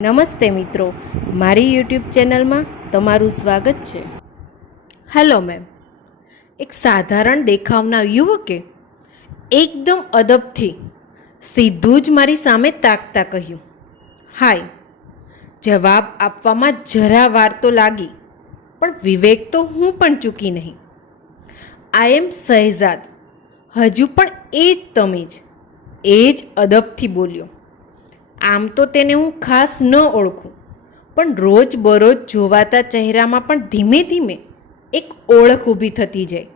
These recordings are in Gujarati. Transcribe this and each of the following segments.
નમસ્તે મિત્રો, મારી યુટ્યુબ ચેનલમાં તમારું સ્વાગત છે. હેલો મેમ એક સાધારણ દેખાવના યુવકે એકદમ અદબથી સીધું જ મારી સામે તાકતા કહ્યું, હાય. જવાબ આપવામાં જરા વાર તો લાગી, પણ વિવેક તો હું પણ ચૂકી નહીં. આઈ એમ શહેજાદ હજુ પણ એ જ તમીજ, એ જ અદબથી બોલ્યો. આમ તો તેને હું ખાસ ન ઓળખું. પણ રોજ બરોજ જોવાતા ચહેરામાં પણ ધીમે ધીમે એક ઓળખ ઊભી થતી જાય.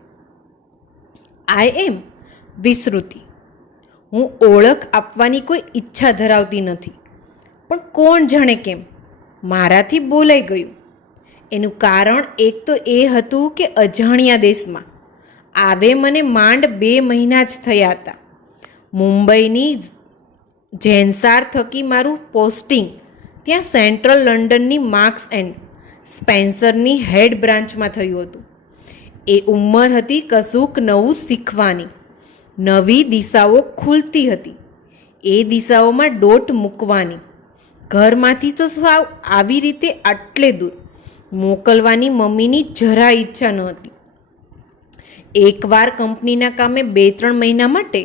આઈ એમ વિસ્મૃતિ હું ઓળખ આપવાની કોઈ ઈચ્છા ધરાવતી નથી. પણ કોણ જાણે કેમ? મારાથી બોલાઈ ગયું. એનું કારણ એક તો એ હતું કે અજાણ્યા દેશમાં. આવે મને માંડ બે મહિના જ થયા હતા. મુંબઈની જેન્સાર થકી મારું પોસ્ટિંગ ત્યાં સેન્ટ્રલ લંડનની માર્ક્સ એન્ડ સ્પેન્સરની હેડ બ્રાન્ચમાં થયું હતું. એ ઉંમર હતી કશુંક નવું શીખવાની. નવી દિશાઓ ખુલતી હતી. એ દિશાઓમાં ડોટ મૂકવાની. ઘરમાંથી તો સાવ આવી રીતે આટલે દૂર. મોકલવાની મમ્મીની જરા ઈચ્છા નહોતી એકવાર કંપનીના કામે બે ત્રણ મહિના માટે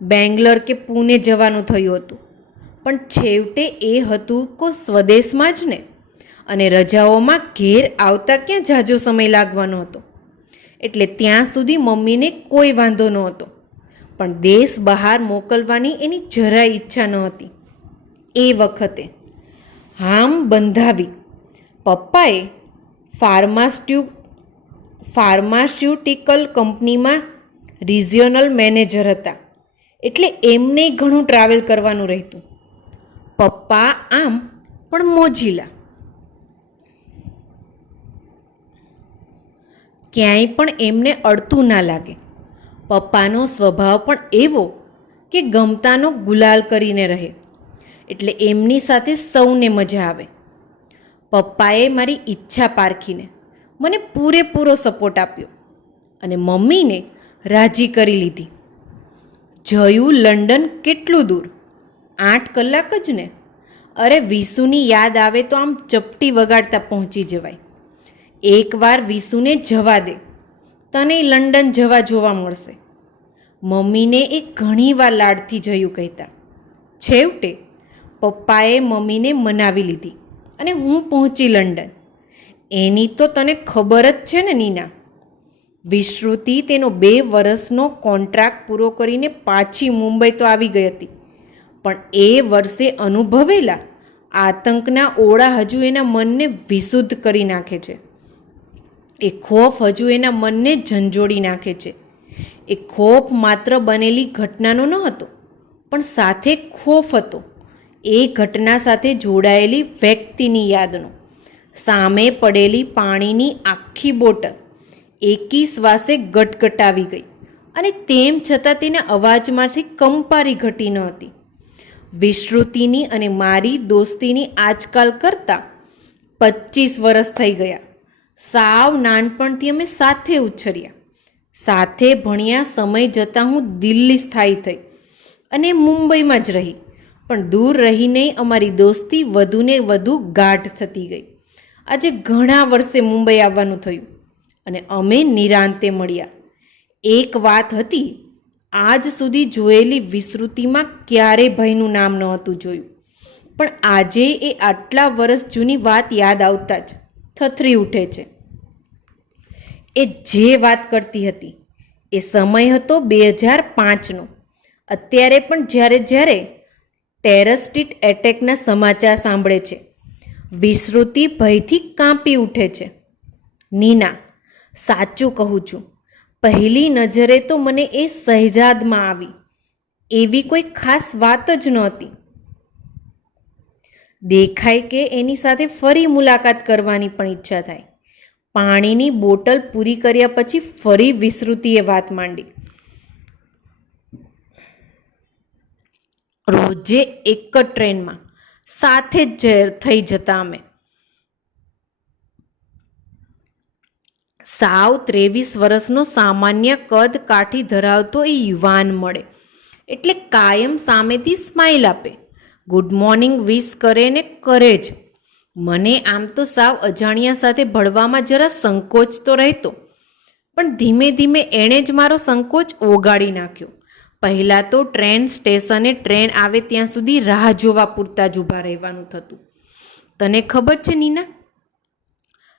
બેંગ્લોર કે પુણે જવાનું થયું હતું. પણ છેવટે એ હતું કો સ્વદેશમાં જ ને. અને રજાઓમાં ઘેર આવતા ક્યાં જાજો સમય લાગવાનો હતો? એટલે ત્યાં સુધી મમ્મીને કોઈ વાંધો નહોતો. પણ દેશ બહાર મોકલવાની એની જરાય ઈચ્છા ન હતી એ વખતે હામ બંધાવી પપ્પાએ ફાર્માસ્ટ્યુ, ફાર્માસ્યુટિકલ કંપનીમાં રિજિયોનલ મેનેજર હતા. એટલે એમને ઘણું ટ્રાવેલ કરવાનું રહેતું. પપ્પા આમ, પણ મોજીલા. ક્યાંય પણ એમને અડતું ના લાગે. પપ્પાનો સ્વભાવ પણ એવો કે ગમતાનો ગુલાલ કરીને રહે. એટલે એમની સાથે સૌને મજા આવે. પપ્પાએ મારી ઈચ્છા પારખીને મને પૂરેપૂરો સપોર્ટ આપ્યો અને મમ્મીને રાજી કરી લીધી. જયું લંડન કેટલું દૂર? આઠ કલાક જ ને? અરે વિસુની યાદ આવે તો આમ ચપટી વગાડતા પહોંચી જવાય. એકવાર વિસુને જવા દે. તને લંડન જવા જોવા મળશે. મમ્મીને એ ઘણીવાર લાડથી જયું કહેતા. છેવટે પપ્પાએ મમ્મીને મનાવી લીધી. અને હું પહોંચી લંડન. એની તો તને ખબર જ છે ને, નીના. વિશ્રુતિ તેનો બે વર્ષનો કોન્ટ્રાક્ટ પૂરો કરીને પાછી મુંબઈ તો આવી ગઈ હતી. પણ એ વર્ષે અનુભવેલા આતંકના ઓળા હજુ એના મનને વિશુદ્ધ કરી નાખે છે. એ ખોફ હજુ એના મનને ઝંઝોડી નાખે છે. એ ખોફ માત્ર બનેલી ઘટનાનો ન હતો, પણ સાથે ખોફ હતો. એ ઘટના સાથે જોડાયેલી વ્યક્તિની યાદનો. સામે પડેલી પાણીની આખી બોટલ એકી શ્વાસે ગટગટાવી ગઈ અને તેમ છતાં તેના અવાજમાંથી કંપારી ઘટી ન હતી. વિશ્રુતિની અને મારી દોસ્તીની આજકાલ કરતાં પચીસ વર્ષ થઈ ગયા. સાવ નાનપણથી અમે સાથે ઉછર્યા. સાથે ભણ્યા સમય જતાં હું દિલ્હી સ્થાયી થઈ અને મુંબઈમાં જ રહી. પણ દૂર રહીને અમારી દોસ્તી વધુને વધુ ગાઢ થતી ગઈ. આજે ઘણા વર્ષે મુંબઈ આવવાનું થયું. અને અમે નિરાંતે મળ્યા. એક વાત હતી, આજ સુધી જોયેલી વિસ્મૃતિમાં ક્યારે ભયનું નામ નહોતું જોયું. પણ આજે એ આટલા વર્ષ જૂની વાત યાદ આવતા જ થથરી ઉઠે છે. એ જે વાત કરતી હતી, એ સમય હતો બે હજાર પાંચનો. અત્યારે પણ જ્યારે જ્યારે ટેરસ્ટિટ એટેકના સમાચાર સાંભળે છે વિસ્મૃતિ ભયથી કાંપી ઉઠે છે. નીના સાચું કહું છું. પહેલી નજરે તો મને એ સહેજાદમાં આવી. એવી કોઈ ખાસ વાત જ નહોતી. દેખાય કે એની સાથે ફરી મુલાકાત કરવાની પણ ઈચ્છા થાય. પાણીની બોટલ પૂરી કર્યા પછી ફરી વિસ્તૃતિએ વાત માંડી. રોજે એક જ ટ્રેનમાં સાથે જ થઈ જતા અમે. સાવ ત્રેવીસ વર્ષનો સામાન્ય કદ કાઠી ધરાવતો એ યુવાન મળે. એટલે કાયમ સામેથી સ્માઇલ આપે. ગુડ મોર્નિંગ વિશ કરે ને કરે જ. મને આમ તો સાવ અજાણ્યા સાથે ભળવામાં જરા સંકોચ તો રહેતો. પણ ધીમે ધીમે એણે જ મારો સંકોચ ઓગાળી નાખ્યો. પહેલાં તો ટ્રેન સ્ટેશને ટ્રેન આવે ત્યાં સુધી રાહ જોવા પૂરતા જ ઊભા રહેવાનું થતું. તને ખબર છે, નીના?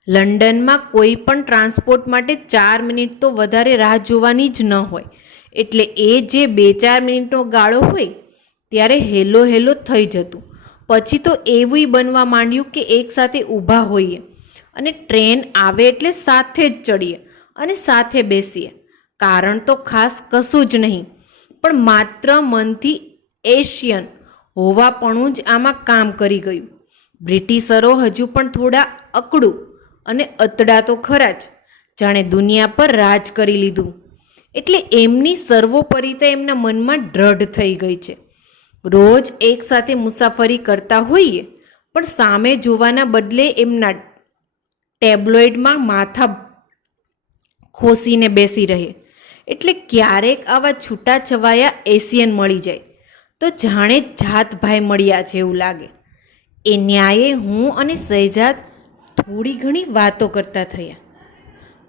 લંડનમાં કોઈ પણ ટ્રાન્સપોર્ટ માટે ચાર મિનિટ તો વધારે રાહ જોવાની જ ન હોય. એટલે એ જે બે ચાર મિનિટનો ગાળો હોય, ત્યારે હેલો હેલો થઈ જતું. પછી તો એવુંય બનવા માંડ્યું કે એકસાથે ઊભા હોઈએ અને ટ્રેન આવે એટલે સાથે જ ચડીએ અને સાથે બેસીએ. કારણ તો ખાસ કશું જ નહીં, પણ માત્ર મનથી એશિયન હોવાપણું જ આમાં કામ કરી ગયું. બ્રિટિશરો હજુ પણ થોડા અકડું અને અતડા તો ખરા જ. જાણે દુનિયા પર રાજ કરી લીધું. એટલે એમની સર્વોપરિતા એમના મનમાં દ્રઢ થઈ ગઈ છે. રોજ એકસાથે મુસાફરી કરતા હોઈએ, પણ સામે જોવાના બદલે એમના ટેબ્લોઇડમાં માથા ખોસીને બેસી રહે. એટલે ક્યારેક આવા છૂટાછવાયા એશિયન મળી જાય. તો જાણે જાતભાઈ મળ્યા છે એવું લાગે. એ ન્યાયે હું અને સહેજાદ થોડી ઘણી વાતો કરતા થયા.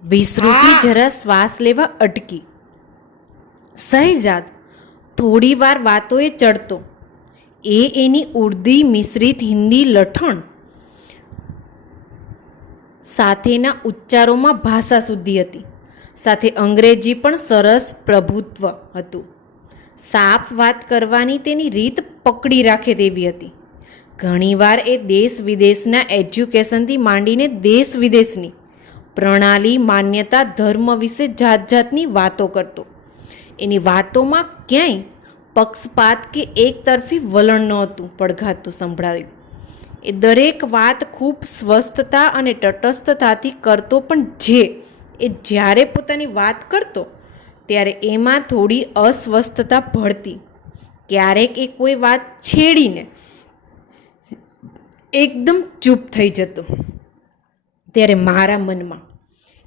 વિસ્તૃતિ જરા શ્વાસ લેવા અટકી. સહેજાદ થોડી વાર વાતોએ ચડતો. એ એની ઉર્દી મિશ્રિત હિન્દી લઠણ સાથેના ઉચ્ચારોમાં ભાષા શુદ્ધિ હતી. સાથે અંગ્રેજી પણ સરસ પ્રભુત્વ હતું. સાફ વાત કરવાની તેની રીત પકડી રાખે તેવી હતી. ઘણીવાર એ દેશ વિદેશના એજ્યુકેશનથી માંડીને દેશ વિદેશની પ્રણાલી, માન્યતા, ધર્મ વિશે જાત જાતની વાતો કરતો. એની વાતોમાં ક્યાંય પક્ષપાત કે એકતરફી વલણ નહોતું પડઘાતું સંભળાયું. એ દરેક વાત ખૂબ સ્વસ્થતા અને તટસ્થતાથી કરતો, પણ જે એ જ્યારે પોતાની વાત કરતો, ત્યારે એમાં થોડી અસ્વસ્થતા ભળતી. ક્યારેક એ કોઈ વાત છેડીને એકદમ ચૂપ થઈ જતો. ત્યારે મારા મનમાં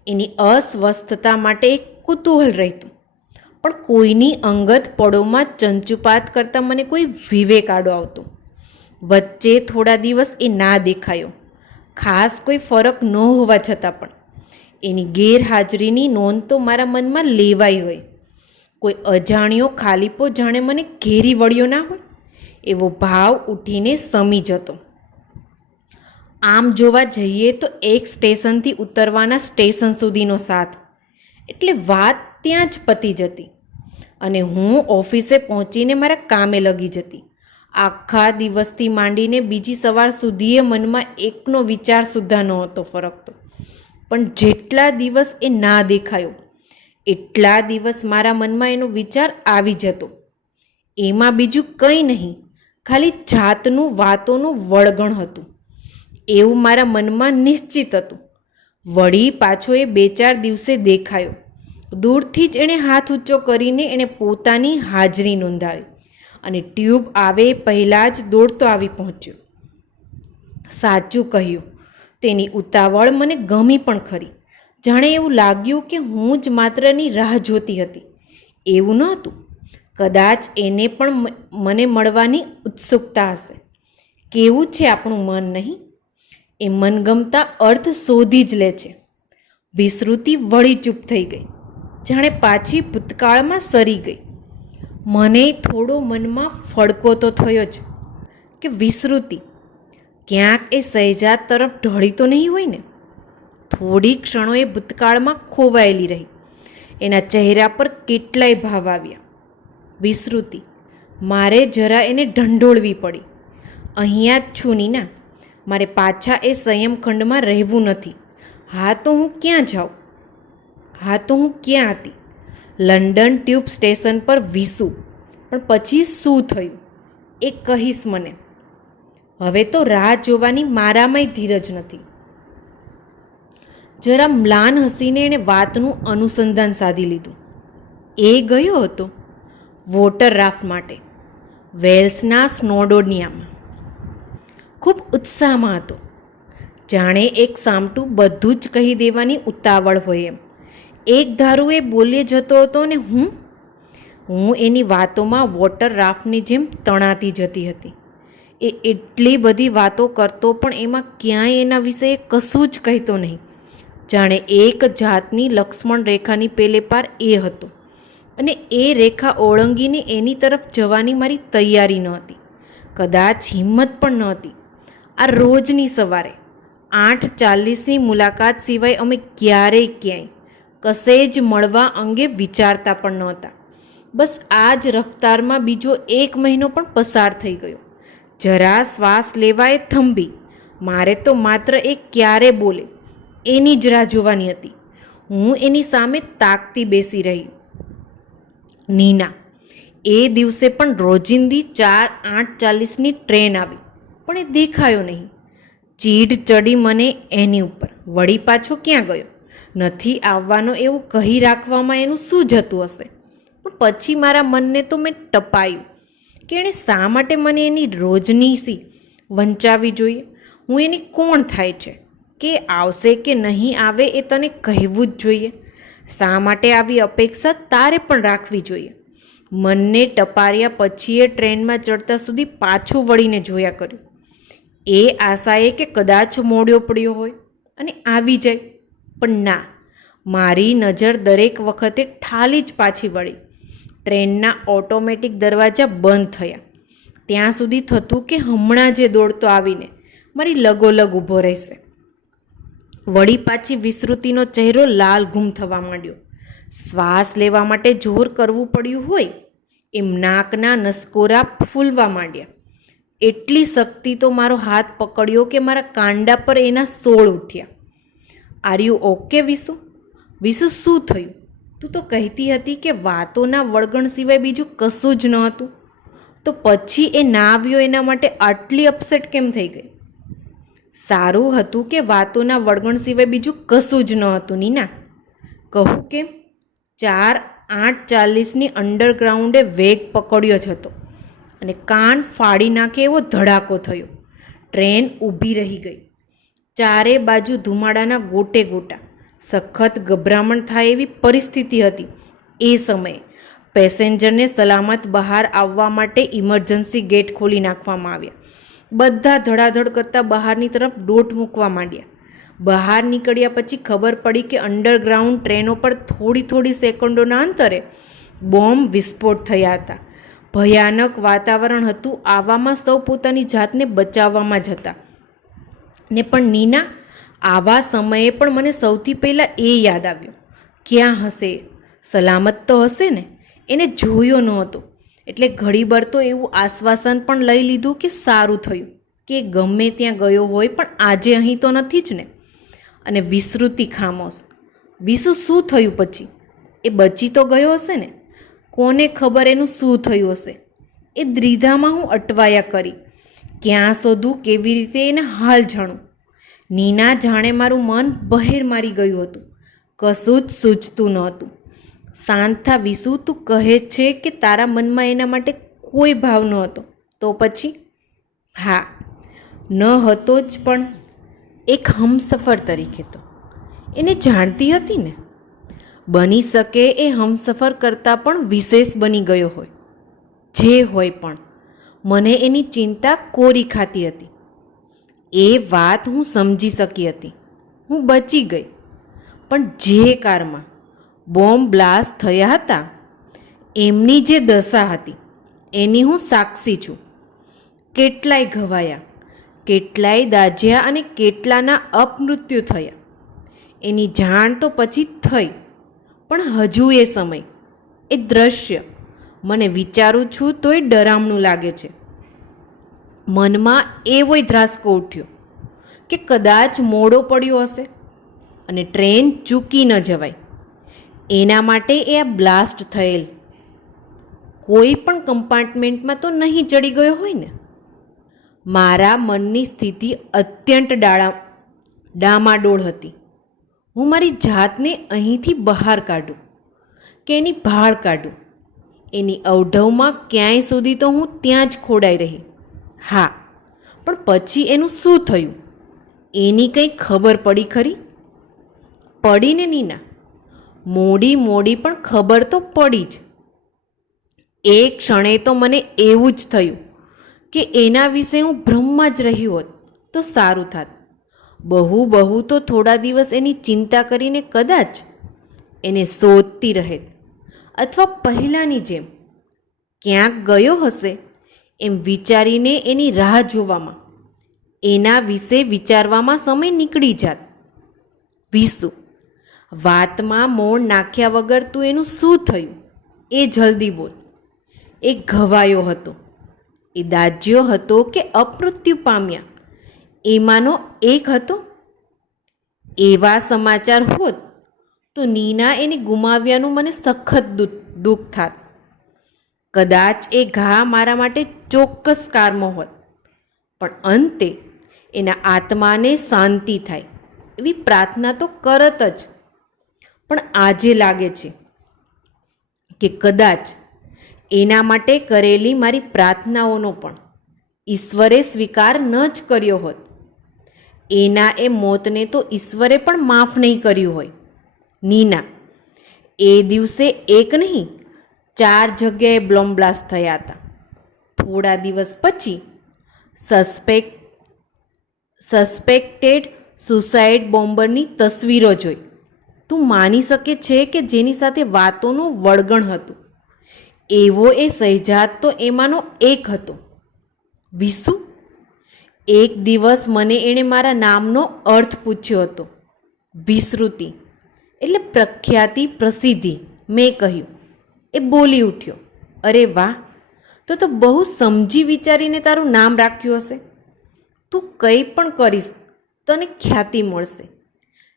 એની અસ્વસ્થતા માટે એક કુતૂહલ રહેતું. પણ કોઈની અંગત પળોમાં ચંચુપાત કરતાં મને કોઈ વિવેક આડો આવતો. વચ્ચે થોડા દિવસ એ ના દેખાયો. ખાસ કોઈ ફરક ન હોવા છતાં પણ. એની ગેરહાજરીની નોંધ તો મારા મનમાં લેવાઈ હોય. કોઈ અજાણ્યો ખાલીપો જાણે મને ઘેરી વળ્યો ના હોય. એવો ભાવ ઉઠીને સમી જતો. આમ જોવા જઈએ તો એક સ્ટેશનથી ઉતરવાના સ્ટેશન સુધીનો સાથ. એટલે વાત ત્યાં જ પતી જતી. અને હું ઓફિસે પહોંચીને મારા કામે લગી જતી. આખા દિવસથી માંડીને બીજી સવાર સુધીએ મનમાં એકનો વિચાર સુદ્ધા નહોતો ફરકતો. પણ જેટલા દિવસ એ ના દેખાયો, એટલા દિવસ મારા મનમાં એનો વિચાર આવી જતો. એમાં બીજું કંઈ નહીં, ખાલી જાતનું વાતોનું વળગણ હતું. એવું મારા મનમાં નિશ્ચિત હતું. વળી પાછો એ બે ચાર દિવસે દેખાયો. દૂરથી જ એણે હાથ ઊંચો કરીને એણે પોતાની હાજરી નોંધાવી અને ટ્યુબ આવે પહેલાં જ દોડતો આવી પહોંચ્યો. સાચું કહ્યું. તેની ઉતાવળ મને ગમી પણ ખરી. જાણે એવું લાગ્યું કે હું જ માત્રની રાહ જોતી હતી. એવું નહોતું કદાચ એને પણ મને મળવાની ઉત્સુકતા હશે. કેવું છે આપણું મન નહીં? એ મનગમતા અર્થ શોધી જ લે છે. વિસ્તૃતિ વળી ચૂપ થઈ ગઈ. જાણે પાછી ભૂતકાળમાં સરી ગઈ. મને થોડો મનમાં ફડકો તો થયો જ કે વિસ્તૃતિ ક્યાંક એ સહેજાત તરફ ઢળી તો નહીં હોય ને? થોડી ક્ષણો એ ભૂતકાળમાં ખોવાયેલી રહી. એના ચહેરા પર કેટલાય ભાવ આવ્યા. વિસ્તૃતિ મારે જરા એને ઢંઢોળવી પડી. અહીંયા જ છું, નીના. મારે પાછા એ સંયમખંડમાં રહેવું નથી. હા તો હું ક્યાં જાઉં? હા તો હું ક્યાં હતી? લંડન ટ્યુબ સ્ટેશન પર વીસું. પણ પછી શું થયું? એ કહીશ મને. હવે તો રાહ જોવાની મારામાંય ધીરજ નથી. જરા મ્લાન હસીને એણે વાતનું અનુસંધાન સાધી લીધું. એ ગયો હતો વોટર રાફ્ટ માટે. વેલ્સના સ્નોડોનિયામાં. ખૂબ ઉત્સાહમાં હતો. જાણે એક સામટું બધું જ કહી દેવાની ઉતાવળ હોય એમ. એક ધારું એ બોલીએ જતો હતો ને હું? હું એની વાતોમાં વોટર રાફ્ટની જેમ તણાતી જતી હતી. એ એટલી બધી વાતો કરતો પણ એમાં ક્યાંય એના વિશે કશું જ કહેતો નહીં. જાણે એક જાતની લક્ષ્મણ રેખાની પેલે પાર એ હતો અને એ રેખા ઓળંગીને એની તરફ જવાની મારી તૈયારી નહોતી કદાચ હિંમત પણ નહોતી આ રોજની સવારે આઠ ચાલીસની મુલાકાત સિવાય અમે ક્યારેય ક્યાંય કશે જ મળવા અંગે વિચારતા પણ નહોતા. બસ આ જ રફતારમાં બીજો એક મહિનો પણ પસાર થઈ ગયો. જરા શ્વાસ લેવાય થંભી, મારે તો માત્ર એ ક્યારે બોલે, એની જ રાહ જોવાની હતી. હું એની સામે તાકતી બેસી રહી. નીના, એ દિવસે પણ રોજિંદી ચાર આઠ ચાલીસની ટ્રેન આવી. પણ એ દેખાયો નહીં. ચીડ ચડી મને એની ઉપર. વળી પાછો ક્યાં ગયો? નથી આવવાનો એવું કહી રાખવામાં એનું શું જતું હશે? પણ પછી મારા મનને તો મેં ટપાયું કે એણે શા માટે મને એની રોજની સી વંચાવી જોઈએ? હું એની કોણ થાય છે? કે આવશે કે નહીં આવે એ તને કહેવું જ જોઈએ. શા માટે આવી અપેક્ષા તારે પણ રાખવી જોઈએ? મનને ટપાર્યા પછી એ ટ્રેનમાં ચડતા સુધી પાછું વળીને જોયા કર્યું. એ આશાએ કે કદાચ મોડ્યો પડ્યો હોય અને આવી જાય. પણ ના, મારી નજર દરેક વખતે ઠાલી જ પાછી વળી. ટ્રેનના ઓટોમેટિક દરવાજા બંધ થયા. ત્યાં સુધી થતું કે હમણાં જે દોડતો આવીને મારી લગોલગ ઊભો રહેશે. વળી પાછી વિસ્તૃતિનો ચહેરો લાલ ગુમ થવા માંડ્યો. શ્વાસ લેવા માટે જોર કરવું પડ્યું હોય એમ નાકના નસકોરા ફૂલવા માંડ્યા. એટલી શક્તિ તો મારો હાથ પકડ્યો કે મારા કાંડા પર એના સોળ ઉઠ્યા. Are you okay Vishu Vishu શું થયું? તું તો કહેતી હતી કે વાતોના વળગણ સિવાય બીજું કશું જ ન હતું. તો પછી એ ના આવ્યો એના માટે આટલી અપસેટ કેમ થઈ ગઈ? સારું હતું કે વાતોના વળગણ સિવાય બીજું કશું જ ન હતું, નીના. કહું કેમ? ચાર આઠ ચાલીસની અંડરગ્રાઉન્ડે વેગ પકડ્યો જ હતો. અને કાન ફાડી નાખે એવો ધડાકો થયો. ટ્રેન ઊભી રહી ગઈ. ચારે બાજુ ધુમાડાના ગોટે ગોટા. સખત ગભરામણ થાય એવી પરિસ્થિતિ હતી. એ સમયે પેસેન્જરને સલામત બહાર આવવા માટે ઇમરજન્સી ગેટ ખોલી નાખવામાં આવ્યા. બધા ધડાધડ કરતાં બહારની તરફ દોટ મૂકવા માંડ્યા. બહાર નીકળ્યા પછી ખબર પડી કે અંડરગ્રાઉન્ડ ટ્રેનો પર થોડી થોડી સેકન્ડોના અંતરે બોમ્બ વિસ્ફોટ થયા હતા. ભયાનક વાતાવરણ હતું. આવામાં સૌ પોતાની જાતને બચાવવામાં જ હતા. ને પણ નીના, આવા સમયે પણ મને સૌથી પહેલાં એ યાદ આવ્યું. ક્યાં હશે? સલામત તો હશે ને? એને જોયો નહોતો એટલે ઘડીભર તો એવું આશ્વાસન પણ લઈ લીધું કે સારું થયું, કે ગમે ત્યાં ગયો હોય પણ આજે અહીં તો નથી જ ને? અને વિસ્તૃતિ ખામોશ. વિસુ શું થયું પછી? એ બચી તો ગયો હશે ને? કોને ખબર એનું શું થયું હશે? એ દ્રિધામાં હું અટવાયા કરી. ક્યાં શોધું, કેવી રીતે એને હાલ જાણું? નીના જાણે મારું મન બહેર મારી ગયું હતું. કશું જ સૂચતું નહોતું શાંત થા વિસુ, તું કહે છે કે તારા મનમાં એના માટે કોઈ ભાવ ન હતો. તો પછી? હા, ન હતો જ પણ એક હમસફર તરીકે તો. એને જાણતી હતી ને? બની શકે એ હમસફર કરતાં પણ વિશેષ બની ગયો હોય. જે હોય પણ. મને એની ચિંતા કોરી ખાતી હતી. એ વાત હું સમજી શકી હતી. હું બચી ગઈ. પણ જે કારમાં બોમ્બ બ્લાસ્ટ થયા હતા, એમની જે દશા હતી, એની હું સાક્ષી છું. કેટલાય ઘવાયા, કેટલાય દાજ્યા અને કેટલાના અપમૃત્યુ થયા. એની જાણ તો પછી થઈ. પણ હજુ એ સમય, એ દ્રશ્ય. મને વિચારું છું તોય ડરામણું લાગે છે. મનમાં એવોય ધ્રાસકો ઉઠ્યો કે કદાચ મોડો પડ્યો હશે અને ટ્રેન ચૂકી ન જવાય. એના માટે એ આ બ્લાસ્ટ થયેલ. કોઈ પણ કમ્પાર્ટમેન્ટમાં તો નહીં ચડી ગયો હોય ને. મારા મનની સ્થિતિ અત્યંત ડાળા, ડામાડોળ હતી. હું મારી જાતને અહીંથી બહાર કાઢું કે એની ભાળ કાઢું. એની અવઢવમાં ક્યાંય સુધી તો હું ત્યાં જ ખોડાઈ રહી. હા, પણ પછી એનું શું થયું? એની કંઈ ખબર પડી ખરી? પડીને નીના, મોડી મોડી પણ ખબર તો પડી જ. એ ક્ષણે તો મને એવું જ થયું કે એના વિશે હું ભ્રમમાં જ રહી હોત તો સારું થાત. બહુ બહુ તો થોડા દિવસ એની ચિંતા કરીને કદાચ એને શોધતી રહેત અથવા પહેલાંની જેમ ક્યાંક ગયો હશે એમ વિચારીને એની રાહ જોવામાં, એના વિશે વિચારવામાં સમય નીકળી જાત. વિસુ, વાતમાં મોણ નાખ્યા વગર તું એનું શું થયું? એ જલ્દી બોલ. એ ઘવાયો હતો. એ દાજ્યો હતો કે અપમૃત્યુ પામ્યા. એમાંનો એક હતો. એવા સમાચાર હોત તો નીના એને ગુમાવ્યાનું મને સખત દુઃખ થાત. કદાચ એ ઘા મારા માટે ચોક્કસ કારમો હોત. પણ અંતે એના આત્માને શાંતિ થાય, એવી પ્રાર્થના તો કરત જ. પણ આજે લાગે છે કે કદાચ એના માટે કરેલી મારી પ્રાર્થનાઓનો પણ ઈશ્વરે સ્વીકાર ન જ કર્યો હોત. એના એ મોતને તો ઈશ્વરે પણ માફ નહીં કર્યું હોય. નીના, એ દિવસે એક નહીં, ચાર જગ્યાએ બ્લોમ બ્લાસ્ટ થયા હતા. થોડા દિવસ પછી સસ્પેક્ટ સસ્પેક્ટેડ સુસાઇડ બોમ્બરની તસવીરો જોઈ. તું માની શકે છે કે જેની સાથે વાતોનું વળગણ હતું. એવો એ સહેજાત તો એમાંનો એક હતો. વિસુ એક દિવસ મને એણે મારા નામનો અર્થ પૂછ્યો હતો. વિસ્મૃતિ એટલે પ્રખ્યાતિ, પ્રસિદ્ધિ, મેં કહ્યું. એ બોલી ઉઠ્યો. અરે વાહ! તો તો બહુ સમજી વિચારીને તારું નામ રાખ્યું હશે. તું કંઈ પણ કરીશ, તને ખ્યાતિ મળશે.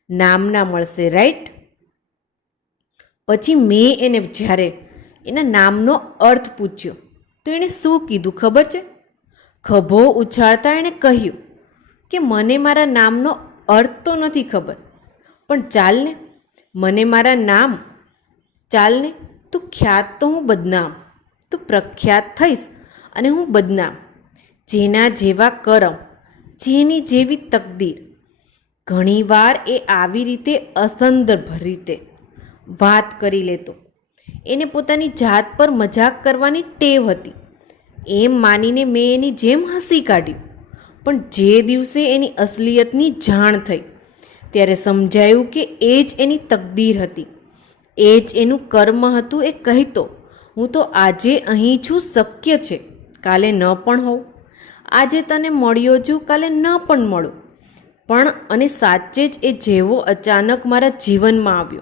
નામના મળશે રાઈટ પછી મેં એને જ્યારે એના નામનો અર્થ પૂછ્યો, તો એણે શું કીધું ખબર છે? ખભો ઉછાળતા એણે કહ્યું કે મને મારા નામનો અર્થ તો નથી ખબર, પણ ચાલને, મને મારા નામ, ચાલને, તું ખ્યાત તો હું બદનામ, તું પ્રખ્યાત થઈશ અને હું બદનામ, જેના જેવા કરમ, જેની જેવી તકદીર, ઘણીવાર એ આવી રીતે અસંદર્ભ રીતે વાત કરી લેતો. એને પોતાની જાત પર મજાક કરવાની ટેવ હતી. એમ માનીને મેં એની જેમ હસી કાઢ્યું. પણ જે દિવસે એની અસલિયતની જાણ થઈ, ત્યારે સમજાયું કે એ જ એની તકદીર હતી. એ જ એનું કર્મ હતું એ કહેતો, હું તો આજે અહીં છું શક્ય છે, કાલે ન પણ હોઉં. આજે તને મળ્યો છું, કાલે ન પણ મળું. પણ અને સાચે જ એ જેવો અચાનક મારા જીવનમાં આવ્યો.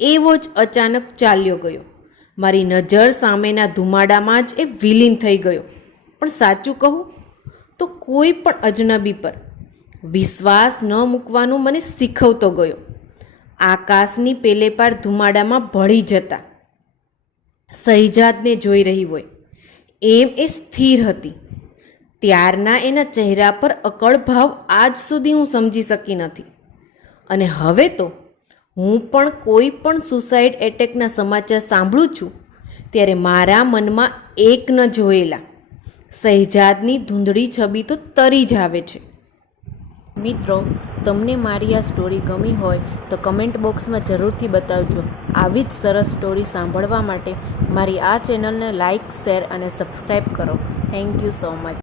એવો જ અચાનક ચાલ્યો ગયો. મારી નજર સામેના ધુમાડામાં જ એ વિલીન થઈ ગયો. પણ સાચું કહું તો કોઈ પણ અજનબી પર વિશ્વાસ ન મૂકવાનું મને શીખવતો ગયો. આકાશની પેલે પાર ધુમાડામાં ભળી જતા. સહિજાદને જોઈ રહી હોય. એમ એ સ્થિર હતી. ત્યારના એના ચહેરા પર અકળ ભાવ આજ સુધી હું સમજી શકી નથી. અને હવે તો હું પણ કોઈ પણ સુસાઇડ એટેકના સમાચાર સાંભળું છું, ત્યારે મારા મનમાં એક ન જોયેલા. સહેજાદની ધૂંધળી છબી તો તરી જ આવે છે. મિત્રો, તમને મારી આ સ્ટોરી ગમી હોય તો કમેન્ટ બોક્સમાં જરૂરથી બતાવજો. આવી જ સરસ સ્ટોરી સાંભળવા માટે મારી આ ચેનલને લાઇક શેર અને સબસ્ક્રાઈબ કરો. Thank you so much